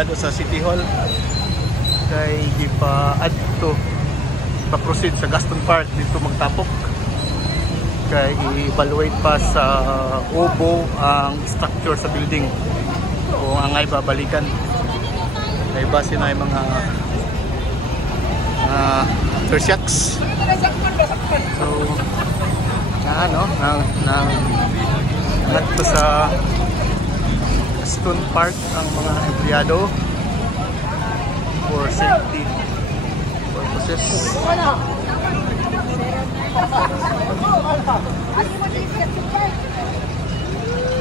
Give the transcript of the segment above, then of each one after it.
empleyado sa City Hall kay gipa-adto pa-proceed sa Gaston Park dito magtapok kay i-evaluate pa sa OBO ang structure sa building kung angay babalikan kay base na yung mga aftershocks. So nagto sa Gaston Park ang mga empleyado for safety purposes.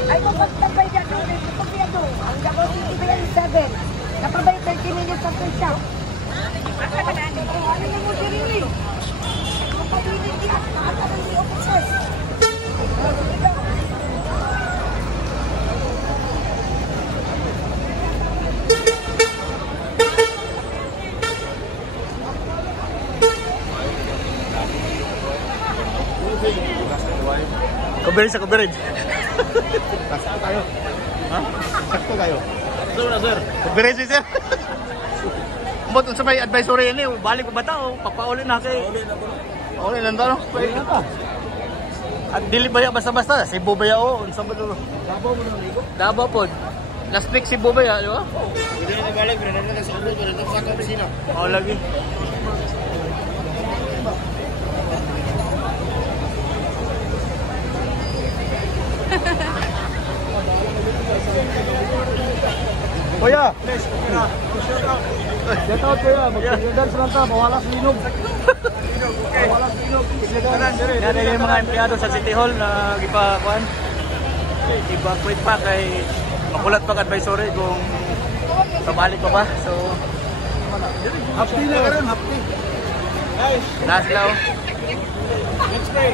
Ay, magpagtabay dyan doon. Ang Davao City ba yan? 7. Napabay 30 minutes after shop. Ano yung mo diri? Magpabilin di at nakatalang di officers. Coverage sa coverage. Sakto tayo. Ha? Sakto tayo. Sir na sir. Coverage sir. Mbot sa may advisory ini, balik ko ba tao? Papauli na kay. Pauli na tao. At dili baya basta-basta, Cebu baya o unsa ba to? Davao mo nang ligo. Davao pod. Last week Cebu baya, di ba? Hindi na balik, pero na sa ulo, pero sa opisina. Oo lagi. Kuya, shout out kuya, mag-dance lang ta, mawala sa linog. Mawala sa linog. Yan yung mga empleyado sa City Hall na gipakuan. Evacuate pa kay makulat pa advisory kung kabalik pa ba. So Happy na karon, happy. Guys, last law. let's pray.